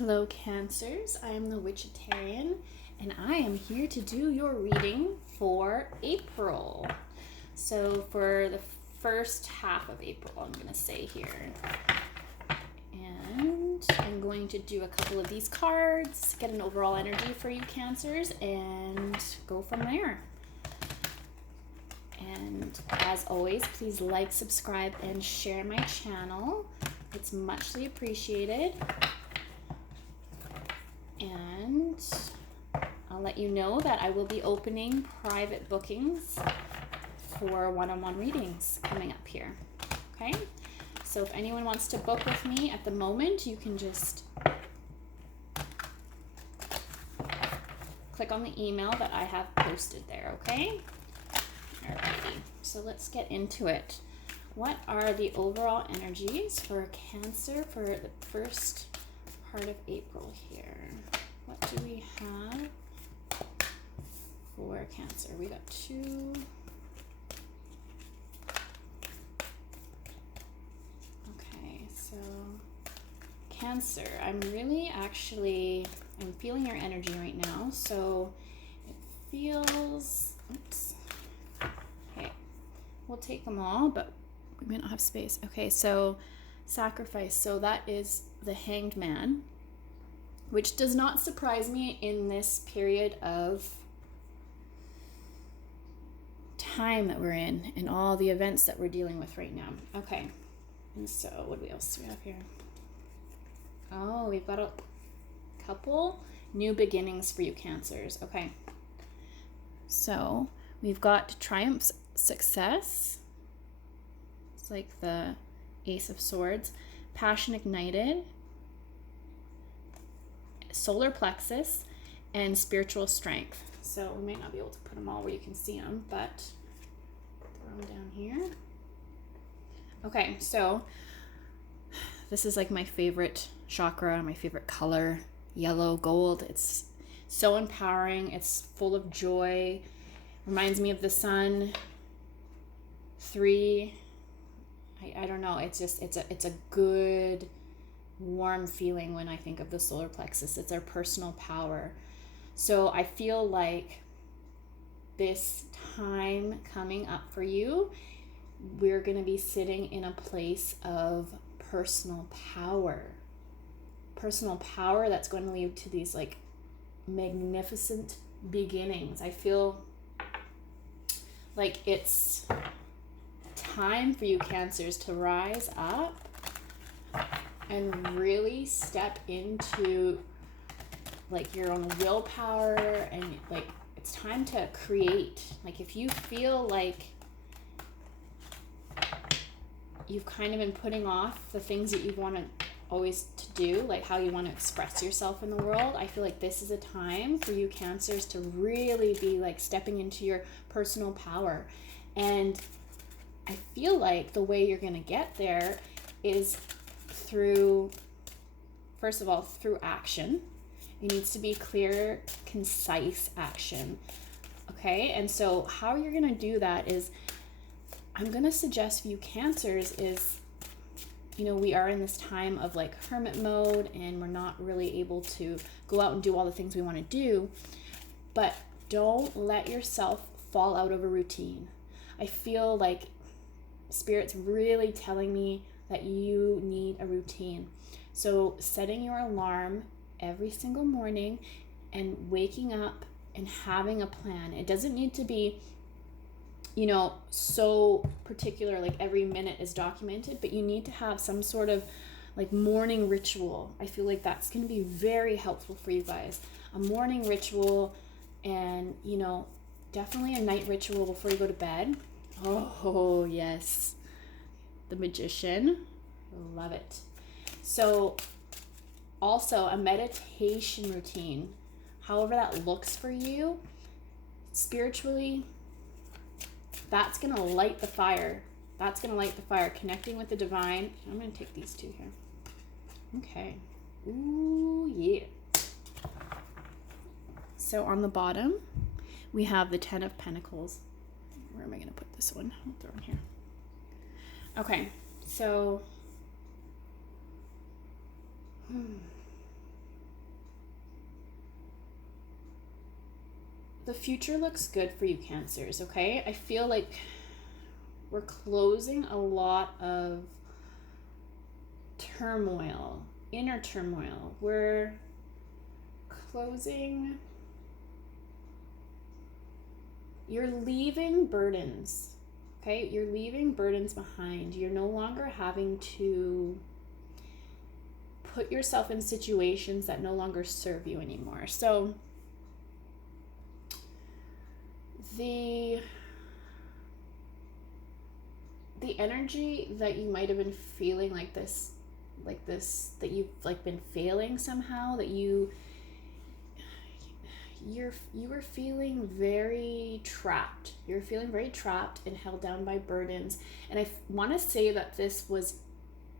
Hello, Cancers. I am the Thewitchatarian, and I am here to do your reading for April. So, for the first half of April, I'm going to say here. And I'm going to do a couple of these cards, get an overall energy for you, Cancers, and go from there. And as always, please like, subscribe, and share my channel. It's muchly appreciated. And I'll let you know that I will be opening private bookings for one-on-one readings coming up here. Okay? So if anyone wants to book with me at the moment, you can just click on the email that I have posted there, okay? Alrighty, so let's get into it. What are the overall energies for Cancer for the first part of April here? What do we have for Cancer? We got two. Okay, so Cancer, I'm feeling your energy right now. So it feels, oops. Okay, we'll take them all, but we may not have space. Okay, so sacrifice. So that is the Hanged Man, which does not surprise me in this period of time that we're in and all the events that we're dealing with right now. Okay, and so what else do we have here? Oh, we've got a couple new beginnings for you, Cancers. Okay, so we've got Triumph's Success. It's like the Ace of Swords. Passion Ignited, Solar Plexus, and Spiritual Strength. So we might not be able to put them all where you can see them, but throw them down here. Okay, so this is like my favorite chakra, my favorite color, yellow, gold. It's so empowering. It's full of joy. Reminds me of the sun. 3. I don't know. It's a good, warm feeling when I think of the solar plexus. It's our personal power. So I feel like this time coming up for you, we're going to be sitting in a place of personal power. Personal power that's going to lead to these like magnificent beginnings. I feel like it's time for you, Cancers, to rise up and really step into like your own willpower, and like it's time to create. Like if you feel like you've kind of been putting off the things that you want to always to do, like how you want to express yourself in the world, I feel like this is a time for you, Cancers, to really be like stepping into your personal power. And I feel like the way you're going to get there is through, first of all, through action. It needs to be clear, concise action. Okay? And so how you're going to do that is, I'm going to suggest for you, Cancers, is, you know, we are in this time of like hermit mode and we're not really able to go out and do all the things we want to do, but don't let yourself fall out of a routine. I feel like Spirit's really telling me that you need a routine. So setting your alarm every single morning and waking up and having a plan. It doesn't need to be, you know, so particular, like every minute is documented, but you need to have some sort of like morning ritual. I feel like that's going to be very helpful for you guys. A morning ritual, and, you know, definitely a night ritual before you go to bed. Oh, yes. The Magician. Love it. So also a meditation routine, however that looks for you, spiritually, that's going to light the fire. That's going to light the fire, connecting with the divine. I'm going to take these two here. Okay. Ooh, yeah. So on the bottom, we have the 10 of Pentacles. Where am I going to put this one? I'll throw them here. Okay, so the future looks good for you, Cancers, okay? I feel like we're closing a lot of turmoil, inner turmoil. We're closing, you're leaving burdens, okay? You're leaving burdens behind. You're no longer having to put yourself in situations that no longer serve you anymore. So the energy that you might have been feeling like this, that you've like been failing somehow, that you were feeling very trapped. You're feeling very trapped and held down by burdens. And I want to say that this was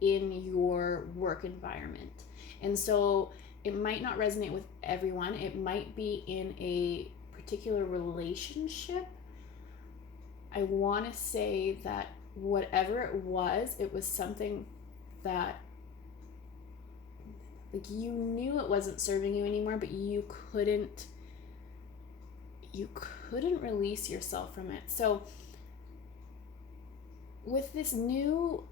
in your work environment. And so it might not resonate with everyone. It might be in a particular relationship. I want to say that whatever it was something that like you knew it wasn't serving you anymore, but you couldn't release yourself from it. So with these new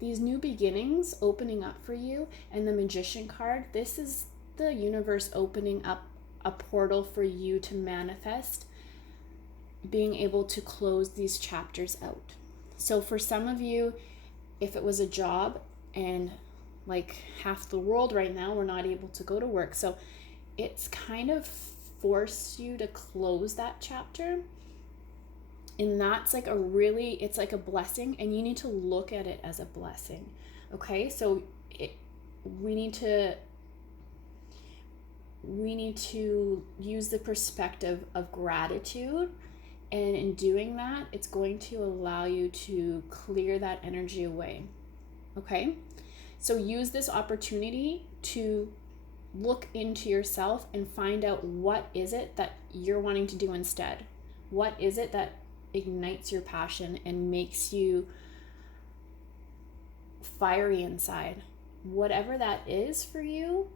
beginnings opening up for you, and the Magician card, this is the universe opening up a portal for you to manifest being able to close these chapters out. So for some of you, if it was a job, and like half the world right now, we're not able to go to work, so it's kind of forced you to close that chapter. And that's like it's like a blessing, and you need to look at it as a blessing. Okay, so we need to use the perspective of gratitude, and in doing that, it's going to allow you to clear that energy away. Okay, so use this opportunity to look into yourself and find out what is it that you're wanting to do instead. What is it that ignites your passion and makes you fiery inside? Whatever that is for you,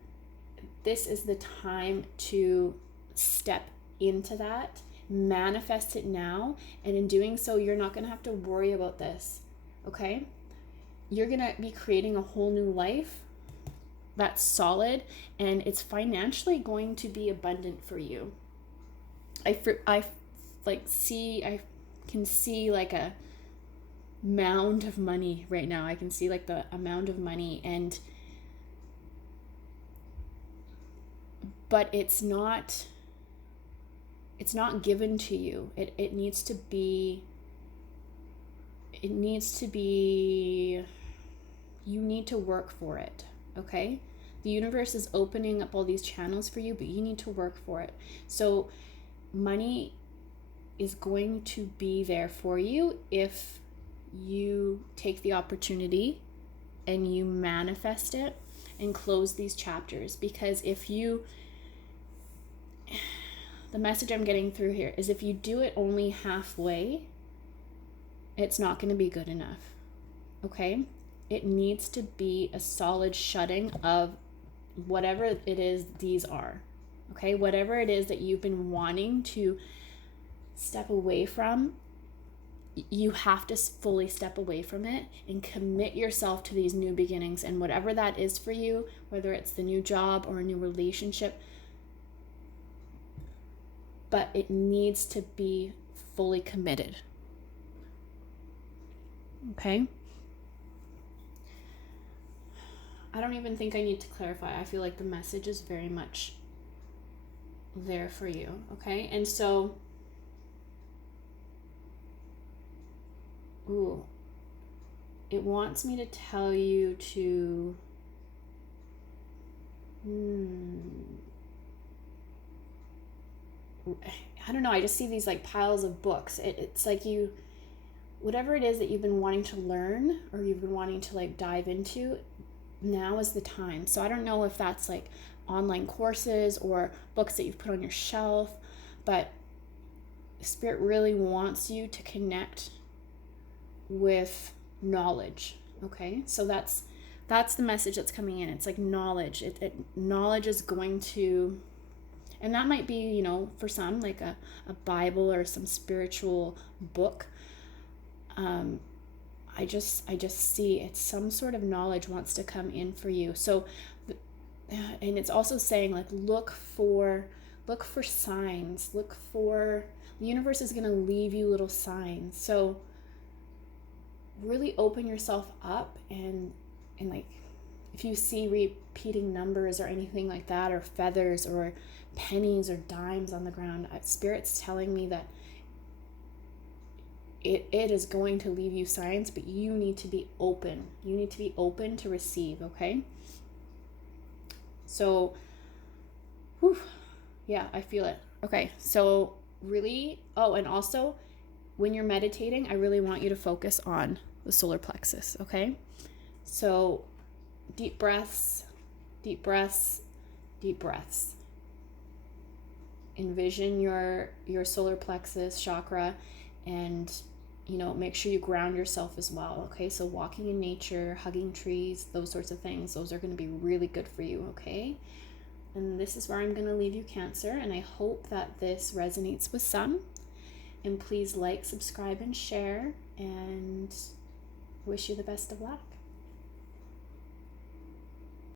this is the time to step into that, manifest it now, and in doing so, you're not going to have to worry about this, okay? You're going to be creating a whole new life that's solid, and it's financially going to be abundant for you. I can see like a mound of money right now. I can see like the amount of money, but it's not given to you. It needs to be, you need to work for it, okay? The universe is opening up all these channels for you, but you need to work for it. So money is going to be there for you if you take the opportunity and you manifest it and close these chapters. Because the message I'm getting through here is if you do it only halfway, it's not going to be good enough, okay? It needs to be a solid shutting of whatever it is these are, okay? Whatever it is that you've been wanting to step away from, you have to fully step away from it and commit yourself to these new beginnings. And whatever that is for you, whether it's the new job or a new relationship, but it needs to be fully committed, okay? I don't even think I need to clarify. I feel like the message is very much there for you, okay? And so, it wants me to tell you to, I don't know, I just see these like piles of books. It's like whatever it is that you've been wanting to learn or you've been wanting to like dive into, now is the time. So I don't know if that's like online courses or books that you've put on your shelf, but Spirit really wants you to connect with knowledge, okay? So that's the message that's coming in. It's like knowledge. Knowledge is going to, And that might be, you know, for some, like a Bible or some spiritual book. I just see it's some sort of knowledge wants to come in for you. So, and it's also saying like, look for signs, the universe is going to leave you little signs. So really open yourself up, and like, if you see repeating numbers or anything like that, or feathers or pennies or dimes on the ground, Spirit's telling me that it is going to leave you signs, but you need to be open. You need to be open to receive, okay? So, whew, yeah, I feel it. Okay, so really, and also, when you're meditating, I really want you to focus on the solar plexus, okay? So, deep breaths, deep breaths, deep breaths. Envision your solar plexus chakra, and, you know, make sure you ground yourself as well, okay? So walking in nature, hugging trees, those sorts of things, those are going to be really good for you, okay? And this is where I'm going to leave you, Cancer, and I hope that this resonates with some. And please like, subscribe, and share, and wish you the best of luck.